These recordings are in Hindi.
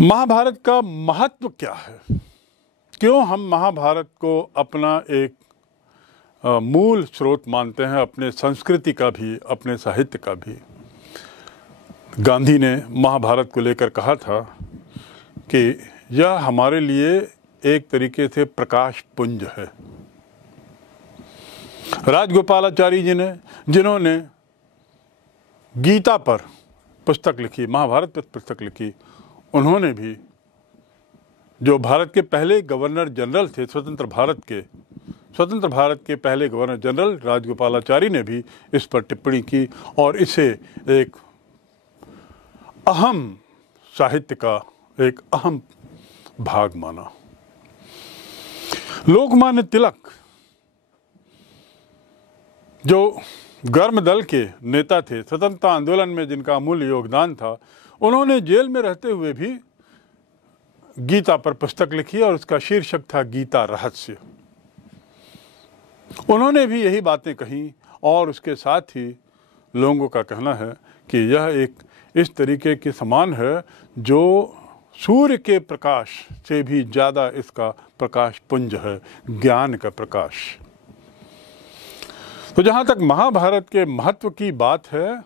महाभारत का महत्व क्या है? क्यों हम महाभारत को अपना एक मूल स्रोत मानते हैं, अपने संस्कृति का भी, अपने साहित्य का भी? गांधी ने महाभारत को लेकर कहा था कि यह हमारे लिए एक तरीके से प्रकाश पुंज है। राजगोपालाचारी जी ने, जिन्होंने गीता पर पुस्तक लिखी, महाभारत पर पुस्तक लिखी, उन्होंने भी, जो भारत के पहले गवर्नर जनरल थे, स्वतंत्र भारत के पहले गवर्नर जनरल राजगोपालाचारी ने भी इस पर टिप्पणी की और इसे एक अहम साहित्य का एक अहम भाग माना। लोकमान्य तिलक, जो गर्म दल के नेता थे, स्वतंत्रता आंदोलन में जिनका अमूल्य योगदान था, उन्होंने जेल में रहते हुए भी गीता पर पुस्तक लिखी और उसका शीर्षक था गीता रहस्य। उन्होंने भी यही बातें कही और उसके साथ ही लोगों का कहना है कि यह एक इस तरीके के समान है जो सूर्य के प्रकाश से भी ज़्यादा इसका प्रकाश पुंज है, ज्ञान का प्रकाश। तो जहाँ तक महाभारत के महत्व की बात है,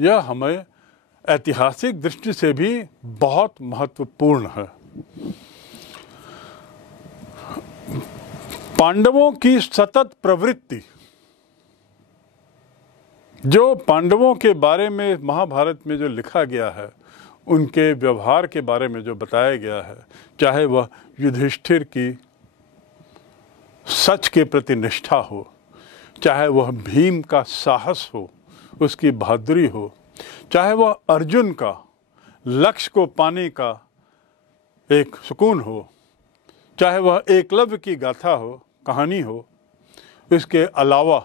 यह हमें ऐतिहासिक दृष्टि से भी बहुत महत्वपूर्ण है। पांडवों की सतत प्रवृत्ति, जो पांडवों के बारे में महाभारत में जो लिखा गया है, उनके व्यवहार के बारे में जो बताया गया है, चाहे वह युधिष्ठिर की सच के प्रति निष्ठा हो, चाहे वह भीम का साहस हो, उसकी बहादुरी हो, चाहे वह अर्जुन का लक्ष्य को पाने का एक सुकून हो, चाहे वह एकलव्य की गाथा हो, कहानी हो, इसके अलावा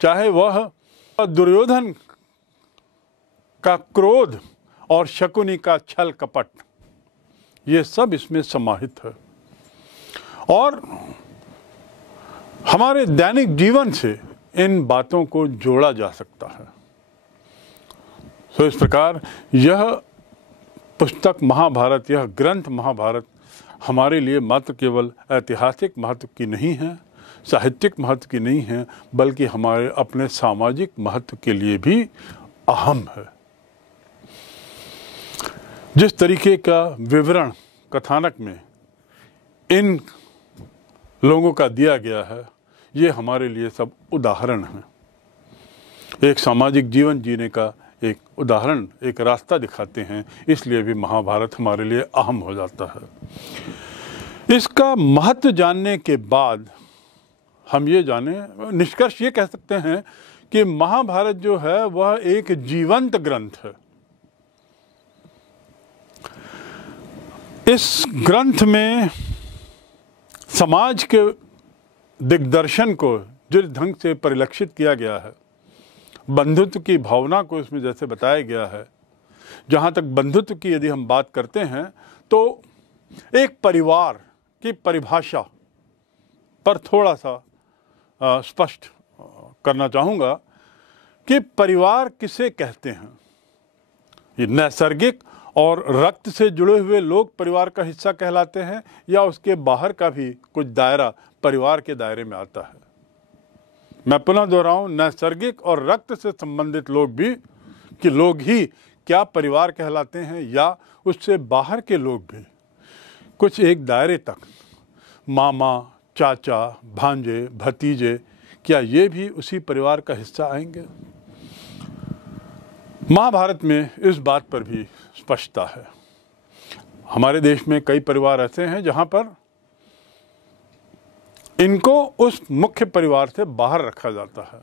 चाहे वह दुर्योधन का क्रोध और शकुनी का छल कपट, ये सब इसमें समाहित है और हमारे दैनिक जीवन से इन बातों को जोड़ा जा सकता है। तो इस प्रकार यह पुस्तक महाभारत, यह ग्रंथ महाभारत हमारे लिए मात्र केवल ऐतिहासिक महत्व की नहीं है, साहित्यिक महत्व की नहीं है, बल्कि हमारे अपने सामाजिक महत्व के लिए भी अहम है। जिस तरीके का विवरण कथानक में इन लोगों का दिया गया है, ये हमारे लिए सब उदाहरण हैं, एक सामाजिक जीवन जीने का एक उदाहरण, एक रास्ता दिखाते हैं। इसलिए भी महाभारत हमारे लिए अहम हो जाता है। इसका महत्व जानने के बाद हम ये जाने, निष्कर्ष ये कह सकते हैं कि महाभारत जो है वह एक जीवंत ग्रंथ है। इस ग्रंथ में समाज के दिग्दर्शन को जिस ढंग से परिलक्षित किया गया है, बंधुत्व की भावना को इसमें जैसे बताया गया है, जहाँ तक बंधुत्व की यदि हम बात करते हैं तो एक परिवार की परिभाषा पर थोड़ा सा स्पष्ट करना चाहूँगा कि परिवार किसे कहते हैं। ये नैसर्गिक और रक्त से जुड़े हुए लोग परिवार का हिस्सा कहलाते हैं या उसके बाहर का भी कुछ दायरा परिवार के दायरे में आता है। मैं पुनः दोहराऊं, नैसर्गिक और रक्त से संबंधित लोग भी कि लोग ही क्या परिवार कहलाते हैं या उससे बाहर के लोग भी कुछ एक दायरे तक, मामा, चाचा, भांजे, भतीजे, क्या ये भी उसी परिवार का हिस्सा आएंगे? महाभारत में इस बात पर भी स्पष्टता है। हमारे देश में कई परिवार ऐसे हैं जहां पर इनको उस मुख्य परिवार से बाहर रखा जाता है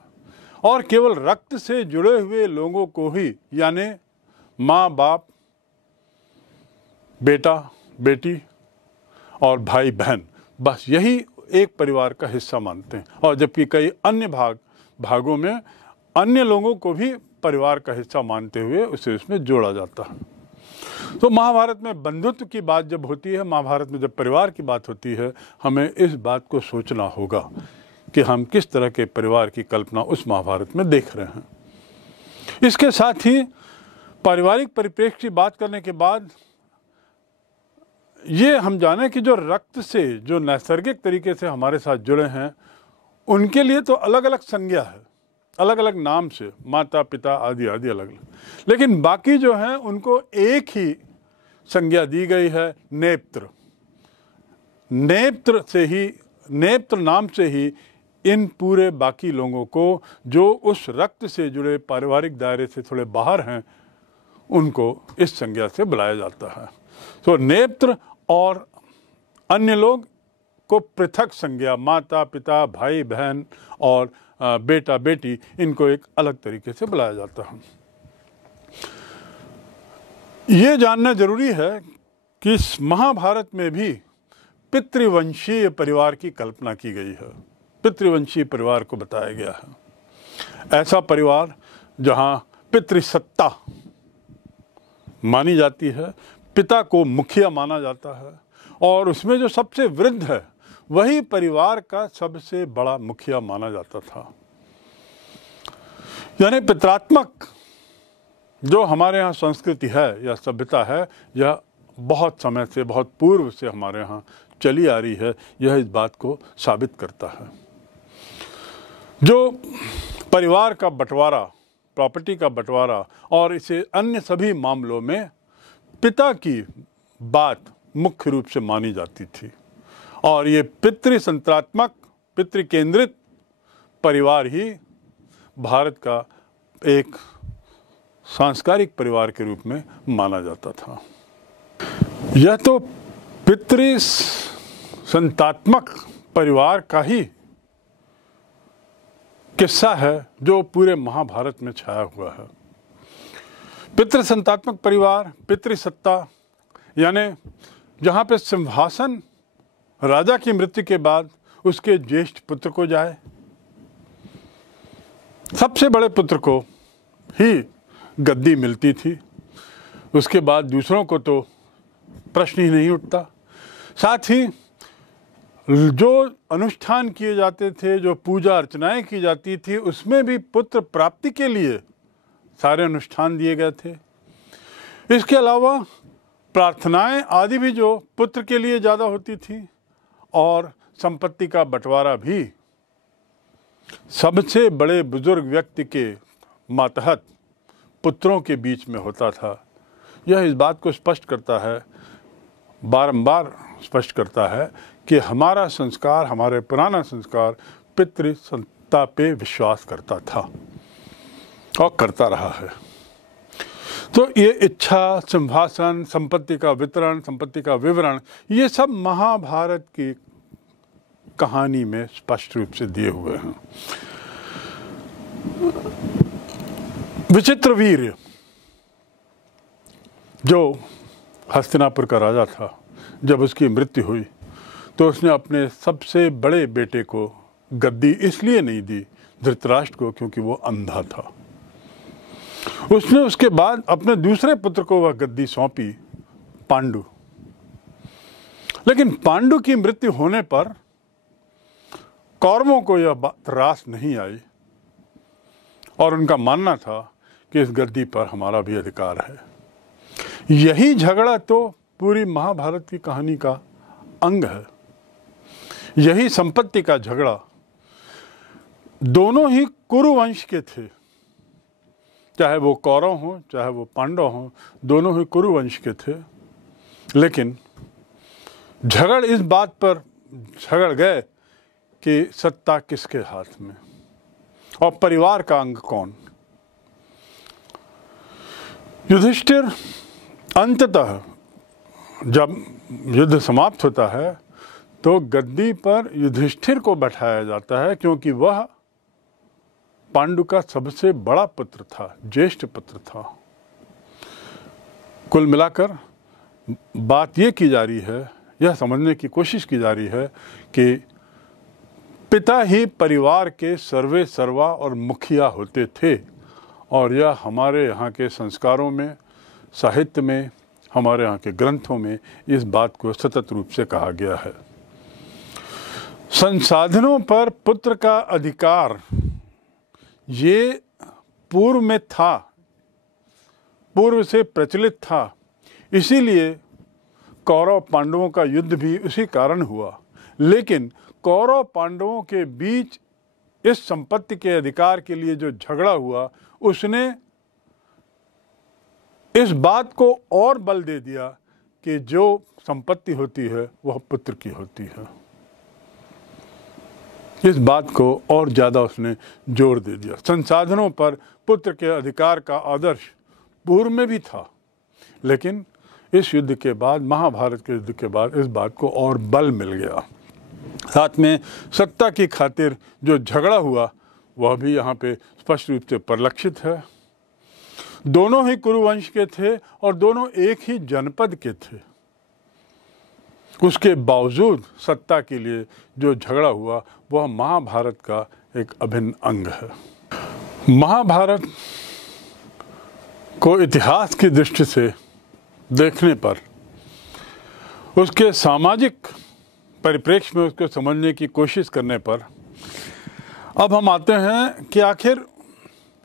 और केवल रक्त से जुड़े हुए लोगों को ही, यानी माँ बाप, बेटा बेटी और भाई बहन, बस यही एक परिवार का हिस्सा मानते हैं। और जबकि कई अन्य भागों में अन्य लोगों को भी परिवार का हिस्सा मानते हुए उसे उसमें जोड़ा जाता है। तो महाभारत में बंधुत्व की बात जब होती है, महाभारत में जब परिवार की बात होती है, हमें इस बात को सोचना होगा कि हम किस तरह के परिवार की कल्पना उस महाभारत में देख रहे हैं। इसके साथ ही पारिवारिक परिप्रेक्ष्य की बात करने के बाद ये हम जाने कि जो रक्त से जो नैसर्गिक तरीके से हमारे साथ जुड़े हैं उनके लिए तो अलग अलग संज्ञा है, अलग अलग नाम से, माता पिता आदि आदि अलग अलग, लेकिन बाकी जो हैं उनको एक ही संज्ञा दी गई है, नेत्र। नेत्र से ही, नेत्र नाम से ही इन पूरे बाकी लोगों को जो उस रक्त से जुड़े पारिवारिक दायरे से थोड़े बाहर हैं उनको इस संज्ञा से बुलाया जाता है। तो नेत्र और अन्य लोग को पृथक संज्ञा, माता पिता भाई बहन और बेटा बेटी, इनको एक अलग तरीके से बुलाया जाता है। ये जानना जरूरी है कि इस महाभारत में भी पितृवंशीय परिवार की कल्पना की गई है, पितृवंशीय परिवार को बताया गया है। ऐसा परिवार जहां पितृसत्ता मानी जाती है, पिता को मुखिया माना जाता है और उसमें जो सबसे वृद्ध है वही परिवार का सबसे बड़ा मुखिया माना जाता था। यानी पितरात्मक जो हमारे यहाँ संस्कृति है या सभ्यता है, यह बहुत समय से, बहुत पूर्व से हमारे यहाँ चली आ रही है। यह इस बात को साबित करता है। जो परिवार का बंटवारा, प्रॉपर्टी का बंटवारा और इसे अन्य सभी मामलों में पिता की बात मुख्य रूप से मानी जाती थी और ये पितृसंत्रात्मक, पितृ केंद्रित परिवार ही भारत का एक सांस्कारिक परिवार के रूप में माना जाता था। यह तो पितृसंतात्मक परिवार का ही किस्सा है जो पूरे महाभारत में छाया हुआ है। पितृसंतात्मक परिवार, पितृसत्ता, यानी जहाँ पे सिंहासन राजा की मृत्यु के बाद उसके ज्येष्ठ पुत्र को जाए, सबसे बड़े पुत्र को ही गद्दी मिलती थी, उसके बाद दूसरों को तो प्रश्न ही नहीं उठता। साथ ही जो अनुष्ठान किए जाते थे, जो पूजा अर्चनाएं की जाती थी, उसमें भी पुत्र प्राप्ति के लिए सारे अनुष्ठान दिए गए थे। इसके अलावा प्रार्थनाएं आदि भी जो पुत्र के लिए ज़्यादा होती थी और संपत्ति का बंटवारा भी सबसे बड़े बुजुर्ग व्यक्ति के मातहत पुत्रों के बीच में होता था। यह इस बात को स्पष्ट करता है, बारंबार स्पष्ट करता है कि हमारा संस्कार, हमारे पुराना संस्कार पितृसत्ता पे विश्वास करता था और करता रहा है। तो ये इच्छा, सिंहासन, संपत्ति का वितरण, संपत्ति का विवरण, ये सब महाभारत की कहानी में स्पष्ट रूप से दिए हुए हैं। विचित्रवीर्य जो हस्तिनापुर का राजा था, जब उसकी मृत्यु हुई तो उसने अपने सबसे बड़े बेटे को गद्दी इसलिए नहीं दी, धृतराष्ट्र को, क्योंकि वो अंधा था। उसने उसके बाद अपने दूसरे पुत्र को वह गद्दी सौंपी, पांडु। लेकिन पांडु की मृत्यु होने पर कौरवों को यह बात रास नहीं आई और उनका मानना था कि इस गद्दी पर हमारा भी अधिकार है। यही झगड़ा तो पूरी महाभारत की कहानी का अंग है। यही संपत्ति का झगड़ा, दोनों ही कुरु वंश के थे, चाहे वो कौरव हों चाहे वो पांडव हों, दोनों ही कुरु वंश के थे। लेकिन झगड़ इस बात पर झगड़ गए कि सत्ता किसके हाथ में और परिवार का अंग कौन। युधिष्ठिर अंततः जब युद्ध समाप्त होता है तो गद्दी पर युधिष्ठिर को बैठाया जाता है, क्योंकि वह पांडु का सबसे बड़ा पुत्र था, ज्येष्ठ पुत्र था। कुल मिलाकर बात यह की जा रही है, यह समझने की कोशिश की जा रही है कि पिता ही परिवार के सर्वे सर्वा और मुखिया होते थे और यह हमारे यहाँ के संस्कारों में, साहित्य में, हमारे यहाँ के ग्रंथों में इस बात को सतत रूप से कहा गया है। संसाधनों पर पुत्र का अधिकार ये पूर्व में था, पूर्व से प्रचलित था, इसीलिए कौरव पांडवों का युद्ध भी उसी कारण हुआ। लेकिन कौरव पांडवों के बीच इस संपत्ति के अधिकार के लिए जो झगड़ा हुआ, उसने इस बात को और बल दे दिया कि जो संपत्ति होती है वह पुत्र की होती है। इस बात को और ज़्यादा उसने जोर दे दिया। संसाधनों पर पुत्र के अधिकार का आदर्श पूर्व में भी था, लेकिन इस युद्ध के बाद, महाभारत के युद्ध के बाद, इस बात को और बल मिल गया। साथ में सत्ता की खातिर जो झगड़ा हुआ वह भी यहाँ पे स्पष्ट रूप से परिलक्षित है। दोनों ही कुरुवंश के थे और दोनों एक ही जनपद के थे। उसके बावजूद सत्ता के लिए जो झगड़ा हुआ वह महाभारत का एक अभिन्न अंग है। महाभारत को इतिहास की दृष्टि से देखने पर, उसके सामाजिक परिप्रेक्ष्य में उसको समझने की कोशिश करने पर, अब हम आते हैं कि आखिर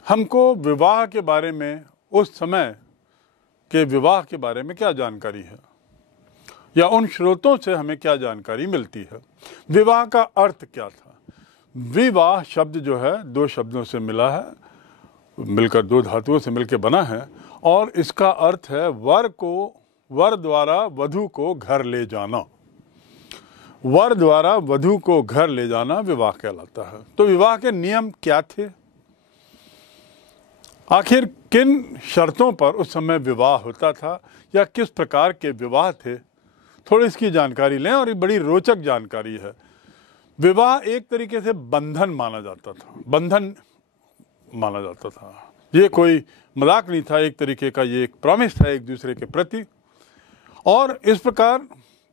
हमको विवाह के बारे में, उस समय के विवाह के बारे में क्या जानकारी है, या उन स्रोतों से हमें क्या जानकारी मिलती है। विवाह का अर्थ क्या था? विवाह शब्द जो है दो शब्दों से मिला है, मिलकर दो धातुओं से मिलकर बना है, और इसका अर्थ है वर द्वारा वधु को घर ले जाना। वर द्वारा वधु को घर ले जाना विवाह कहलाता है। तो विवाह के नियम क्या थे? आखिर किन शर्तों पर उस समय विवाह होता था, या किस प्रकार के विवाह थे? थोड़ी इसकी जानकारी लें, और ये बड़ी रोचक जानकारी है। विवाह एक तरीके से बंधन माना जाता था। ये कोई मजाक नहीं था, एक तरीके का ये एक प्रॉमिस था एक दूसरे के प्रति, और इस प्रकार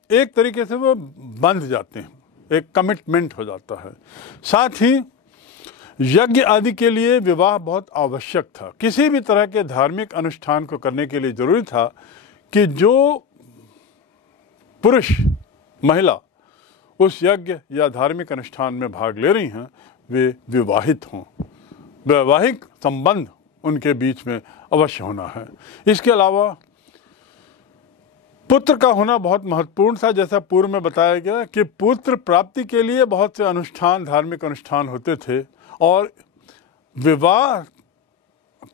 एक तरीके से वो बंध जाते हैं, एक कमिटमेंट हो जाता है। साथ ही यज्ञ आदि के लिए विवाह बहुत आवश्यक था। किसी भी तरह के धार्मिक अनुष्ठान को करने के लिए जरूरी था कि जो पुरुष महिला उस यज्ञ या धार्मिक अनुष्ठान में भाग ले रही हैं वे विवाहित हों। वैवाहिक संबंध उनके बीच में अवश्य होना है। इसके अलावा पुत्र का होना बहुत महत्वपूर्ण था। जैसा पूर्व में बताया गया कि पुत्र प्राप्ति के लिए बहुत से अनुष्ठान, धार्मिक अनुष्ठान होते थे, और विवाह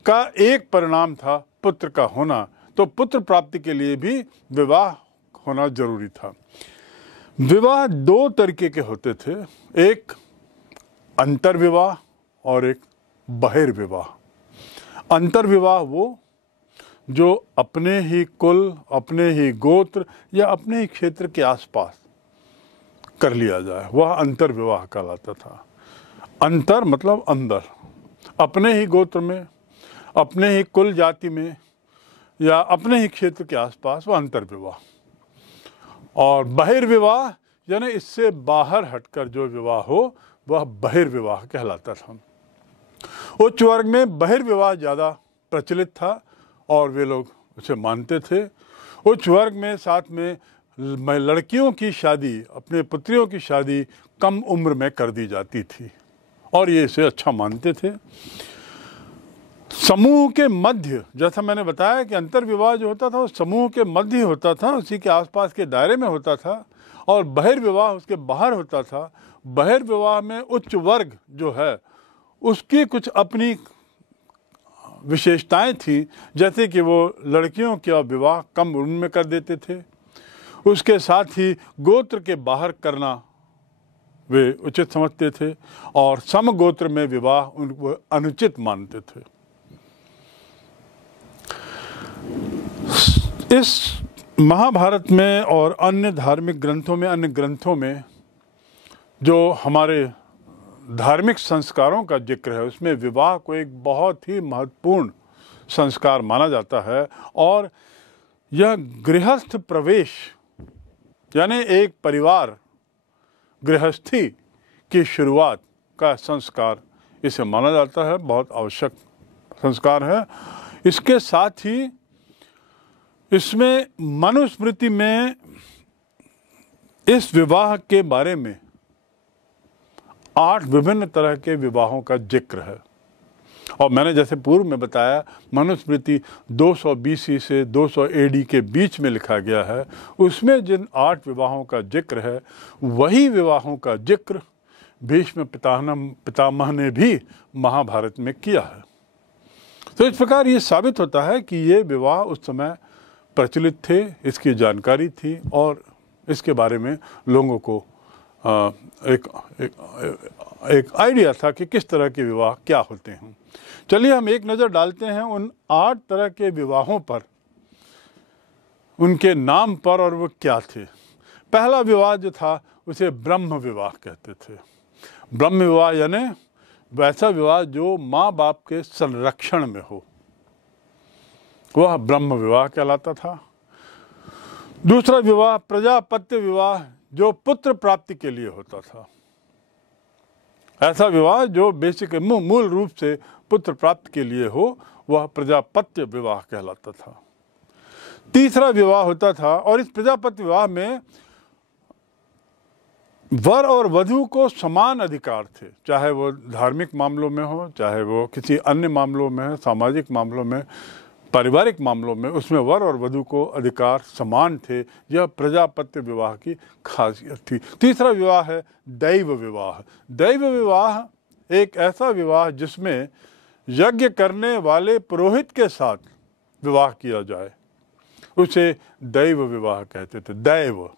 का एक परिणाम था पुत्र का होना। तो पुत्र प्राप्ति के लिए भी विवाह होना जरूरी था। विवाह दो तरीके के होते थे, एक अंतर्विवाह और एक बहिर्विवाह। अंतर्विवाह वो जो अपने ही कुल, अपने ही गोत्र या अपने ही क्षेत्र के आसपास कर लिया जाए, वह अंतर्विवाह कहलाता था। अंतर मतलब अंदर, अपने ही गोत्र में, अपने ही कुल जाति में या अपने ही क्षेत्र के आसपास, वह अंतर्विवाह। और बहिर्विवाह यानी इससे बाहर हटकर जो विवाह हो वह बहिर्विवाह कहलाता था। उच्च वर्ग में बहिर्विवाह ज़्यादा प्रचलित था और वे लोग उसे मानते थे। उच्च वर्ग में साथ में लड़कियों की शादी, अपने पुत्रियों की शादी कम उम्र में कर दी जाती थी और ये इसे अच्छा मानते थे। समूह के मध्य, जैसा मैंने बताया कि अंतर्विवाह जो होता था वो समूह के मध्य होता था, उसी के आसपास के दायरे में होता था, और बहिर्विवाह उसके बाहर होता था। बहिर्विवाह में उच्च वर्ग जो है उसकी कुछ अपनी विशेषताएं थी, जैसे कि वो लड़कियों का विवाह कम उम्र में कर देते थे। उसके साथ ही गोत्र के बाहर करना वे उचित समझते थे और समगोत्र में विवाह उनको अनुचित मानते थे। इस महाभारत में और अन्य धार्मिक ग्रंथों में, अन्य ग्रंथों में जो हमारे धार्मिक संस्कारों का जिक्र है उसमें विवाह को एक बहुत ही महत्वपूर्ण संस्कार माना जाता है, और यह गृहस्थ प्रवेश यानी एक परिवार, गृहस्थी की शुरुआत का संस्कार इसे माना जाता है। बहुत आवश्यक संस्कार है। इसके साथ ही इसमें मनुस्मृति में इस विवाह के बारे में 8 विभिन्न तरह के विवाहों का जिक्र है, और मैंने जैसे पूर्व में बताया, मनुस्मृति 200 BC से 200 AD के बीच में लिखा गया है। उसमें जिन 8 विवाहों का जिक्र है, वही विवाहों का जिक्र भीष्म पितामह ने भी महाभारत में किया है। तो इस प्रकार ये साबित होता है कि ये विवाह उस समय प्रचलित थे, इसकी जानकारी थी और इसके बारे में लोगों को एक आइडिया था कि किस तरह के विवाह क्या होते हैं। चलिए हम एक नज़र डालते हैं उन 8 तरह के विवाहों पर, उनके नाम पर और वो क्या थे। पहला विवाह जो था उसे ब्रह्म विवाह कहते थे। ब्रह्म विवाह यानी वैसा विवाह जो माँ बाप के संरक्षण में हो, वह ब्रह्म विवाह कहलाता था। दूसरा विवाह प्रजापत्य विवाह, जो पुत्र प्राप्ति के लिए होता था। ऐसा विवाह जो बेसिक मूल रूप से पुत्र प्राप्ति के लिए हो, वह प्रजापत्य विवाह कहलाता था। तीसरा विवाह होता था, और इस प्रजापत्य विवाह में वर और वधू को समान अधिकार थे, चाहे वो धार्मिक मामलों में हो, चाहे वो किसी अन्य मामलों में हो, सामाजिक मामलों में, पारिवारिक मामलों में, उसमें वर और वधू को अधिकार समान थे। यह प्रजापत्य विवाह की खासियत थी। तीसरा विवाह है दैव विवाह। दैव विवाह एक ऐसा विवाह जिसमें यज्ञ करने वाले पुरोहित के साथ विवाह किया जाए, उसे दैव विवाह कहते थे। दैव,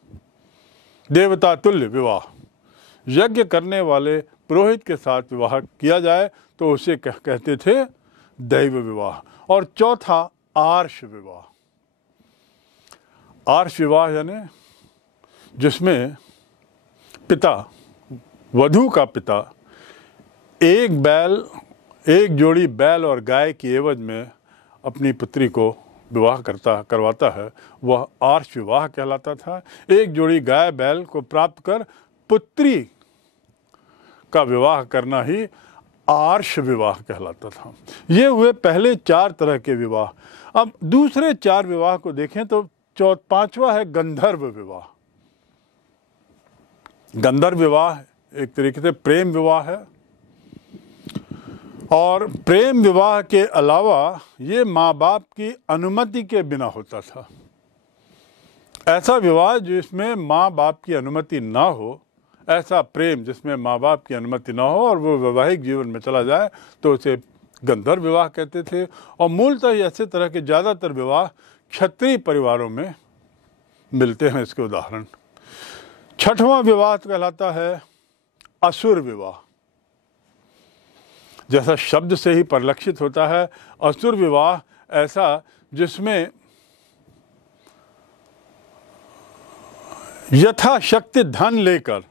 देवता तुल्य विवाह, यज्ञ करने वाले पुरोहित के साथ विवाह किया जाए तो उसे कहते थे दैव विवाह। और चौथा आर्ष विवाह। आर्ष विवाह यानी जिसमें पिता, वधू का पिता एक जोड़ी बैल और गाय की एवज में अपनी पुत्री को विवाह करवाता है, वह आर्ष विवाह कहलाता था। एक जोड़ी गाय बैल को प्राप्त कर पुत्री का विवाह करना ही आर्ष विवाह कहलाता था। ये हुए पहले 4 तरह के विवाह। अब दूसरे 4 विवाह को देखें तो पांचवा है गंधर्व विवाह। गंधर्व विवाह एक तरीके से प्रेम विवाह है, और प्रेम विवाह के अलावा ये माँ बाप की अनुमति के बिना होता था। ऐसा विवाह जिसमें माँ बाप की अनुमति ना हो, ऐसा प्रेम जिसमें माँ बाप की अनुमति ना हो और वो वैवाहिक जीवन में चला जाए, तो उसे गंधर्व विवाह कहते थे। और मूलतः ऐसे तरह के ज़्यादातर विवाह क्षत्रिय परिवारों में मिलते हैं। इसके उदाहरण, छठवां विवाह कहलाता है असुर विवाह। जैसा शब्द से ही परिलक्षित होता है, असुर विवाह ऐसा जिसमें यथाशक्ति धन लेकर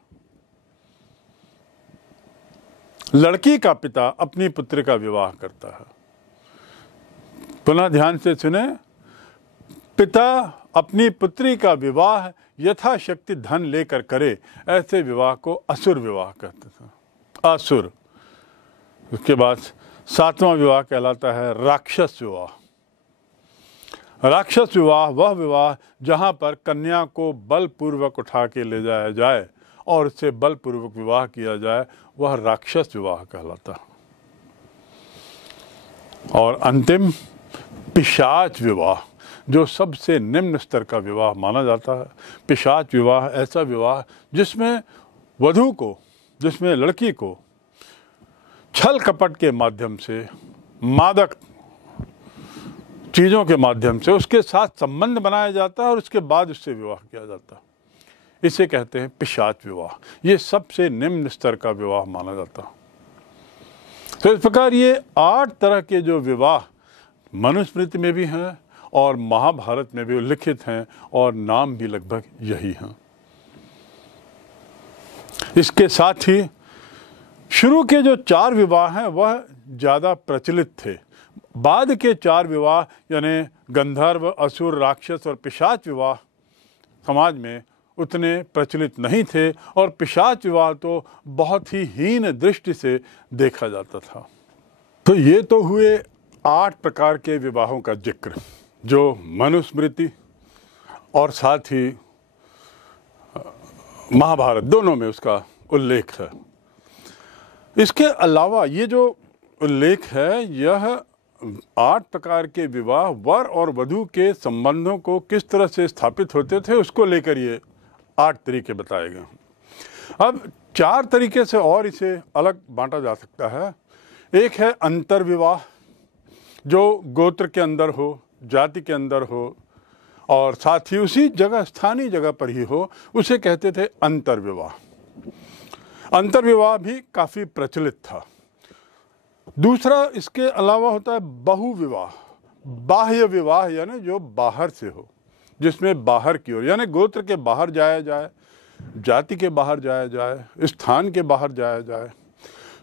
लड़की का पिता अपनी पुत्री का विवाह करता है। पुनः ध्यान से सुने, पिता अपनी पुत्री का विवाह यथाशक्ति धन लेकर करे, ऐसे विवाह को असुर विवाह कहते थे। असुर। उसके बाद 7वां विवाह कहलाता है राक्षस विवाह। राक्षस विवाह वह विवाह जहाँ पर कन्या को बलपूर्वक उठा के ले जाया जाए और उससे बलपूर्वक विवाह किया जाए, वह राक्षस विवाह कहलाता। और अंतिम पिशाच विवाह, जो सबसे निम्न स्तर का विवाह माना जाता है। पिशाच विवाह ऐसा विवाह जिसमें वधू को, जिसमें लड़की को छल कपट के माध्यम से, मादक चीज़ों के माध्यम से उसके साथ संबंध बनाया जाता है और उसके बाद उससे विवाह किया जाता है। इसे कहते हैं पिशाच विवाह। ये सबसे निम्न स्तर का विवाह माना जाता है। तो इस प्रकार ये 8 तरह के जो विवाह मनुस्मृति में भी हैं और महाभारत में भी उल्लिखित हैं, और नाम भी लगभग यही हैं। इसके साथ ही शुरू के जो 4 विवाह हैं वह ज़्यादा प्रचलित थे। बाद के 4 विवाह यानी गंधर्व, असुर, राक्षस और पिशाच विवाह समाज में उतने प्रचलित नहीं थे, और पिशाच विवाह तो बहुत ही हीन दृष्टि से देखा जाता था। तो ये तो हुए 8 प्रकार के विवाहों का जिक्र जो मनुस्मृति और साथ ही महाभारत दोनों में उसका उल्लेख है। इसके अलावा ये जो उल्लेख है, यह 8 प्रकार के विवाह वर और वधू के संबंधों को किस तरह से स्थापित होते थे उसको लेकर ये 8 तरीके बताए गए हैं। अब 4 तरीके से और इसे अलग बांटा जा सकता है। एक है अंतर विवाह, जो गोत्र के अंदर हो, जाति के अंदर हो और साथ ही उसी जगह स्थानीय जगह पर ही हो, उसे कहते थे अंतर विवाह। अंतर विवाह भी काफ़ी प्रचलित था। दूसरा इसके अलावा होता है बहुविवाह, बाह्य विवाह, यानी जो बाहर से हो, जिसमें बाहर की ओर यानी गोत्र के बाहर जाया जाए, जाति के बाहर जाया जाए, स्थान के बाहर जाया जाए।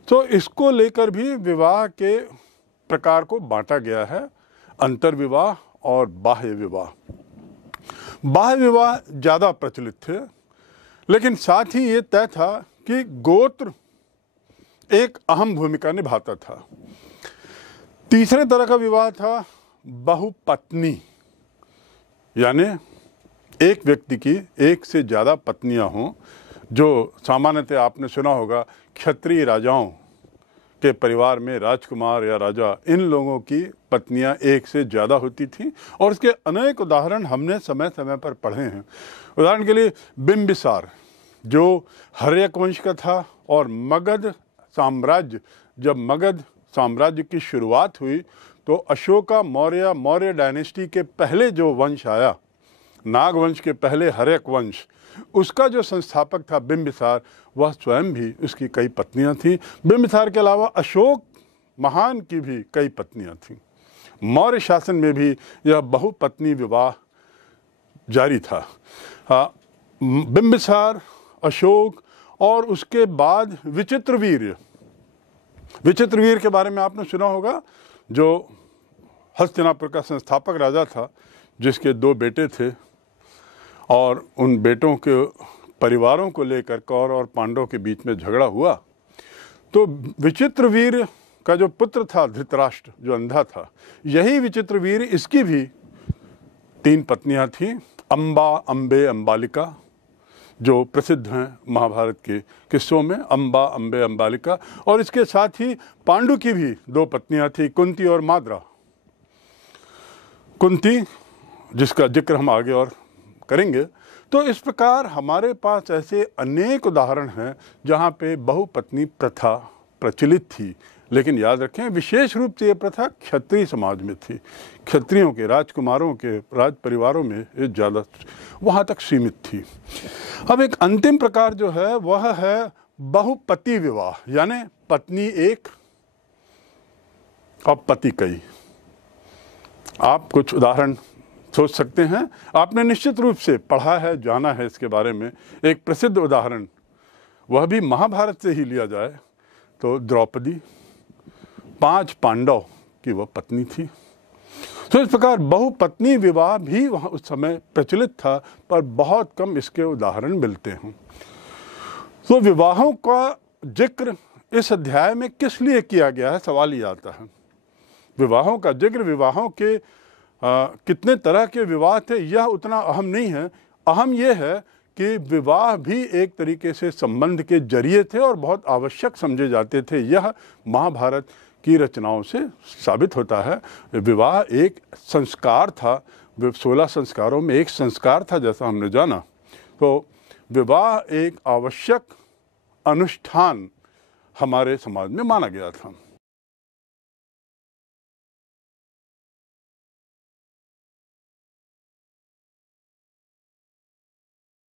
तो इसको लेकर भी विवाह के प्रकार को बांटा गया है, अंतर विवाह और बाह्य विवाह। बाह्य विवाह ज़्यादा प्रचलित थे, लेकिन साथ ही ये तय था कि गोत्र एक अहम भूमिका निभाता था। तीसरे तरह का विवाह था बहुपत्नी, यानी एक व्यक्ति की एक से ज़्यादा पत्नियां हों, जो सामान्यतः आपने सुना होगा क्षत्रिय राजाओं के परिवार में राजकुमार या राजा, इन लोगों की पत्नियां एक से ज़्यादा होती थीं और इसके अनेक उदाहरण हमने समय समय पर पढ़े हैं। उदाहरण के लिए बिंबिसार, जो हर्यक वंश का था, और मगध साम्राज्य, जब मगध साम्राज्य की शुरुआत हुई तो अशोका मौर्य डायनेस्टी के पहले जो वंश आया, नाग वंश के पहले हर्यक वंश, उसका जो संस्थापक था बिंबिसार, वह स्वयं भी उसकी कई पत्नियां थीं। बिंबिसार के अलावा अशोक महान की भी कई पत्नियां थीं। मौर्य शासन में भी यह बहुपत्नी विवाह जारी था। बिंबिसार, अशोक और उसके बाद विचित्रवीर्य के बारे में आपने सुना होगा, जो हस्तिनापुर का संस्थापक राजा था, जिसके 2 बेटे थे और उन बेटों के परिवारों को लेकर कौरव और पांडव के बीच में झगड़ा हुआ। तो विचित्रवीर्य का जो पुत्र था धृतराष्ट्र, जो अंधा था, यही विचित्रवीर्य, इसकी भी 3 पत्नियां थीं, अंबा, अंबे, अंबालिका, जो प्रसिद्ध हैं महाभारत के किस्सों में, अंबा, अंबे, अंबालिका। और इसके साथ ही पांडु की भी 2 पत्नियां थी, कुंती और माद्रा। कुंती, जिसका जिक्र हम आगे और करेंगे। तो इस प्रकार हमारे पास ऐसे अनेक उदाहरण हैं जहाँ पे बहुपत्नी प्रथा प्रचलित थी। लेकिन याद रखें, विशेष रूप से ये प्रथा क्षत्रिय समाज में थी। क्षत्रियों के, राजकुमारों के, राज परिवारों में ये ज़्यादा वहाँ तक सीमित थी। अब एक अंतिम प्रकार जो है वह है बहुपति विवाह, यानी पत्नी एक और पति कई। आप कुछ उदाहरण सोच सकते हैं, आपने निश्चित रूप से पढ़ा है, जाना है इसके बारे में। एक प्रसिद्ध उदाहरण, वह भी महाभारत से ही लिया जाए तो द्रौपदी, 5 पांडव की वह पत्नी थी। तो इस प्रकार बहुपत्नी विवाह भी वहाँ उस समय प्रचलित था, पर बहुत कम इसके उदाहरण मिलते हैं। तो विवाहों का जिक्र इस अध्याय में किस लिए किया गया है, सवाल ये आता है। विवाहों का जिक्र, विवाहों के कितने तरह के विवाह थे, यह उतना अहम नहीं है। अहम यह है कि विवाह भी एक तरीके से संबंध के जरिए थे और बहुत आवश्यक समझे जाते थे। यह महाभारत की रचनाओं से साबित होता है। विवाह एक संस्कार था, 16 संस्कारों में एक संस्कार था, जैसा हमने जाना। तो विवाह एक आवश्यक अनुष्ठान हमारे समाज में माना गया था।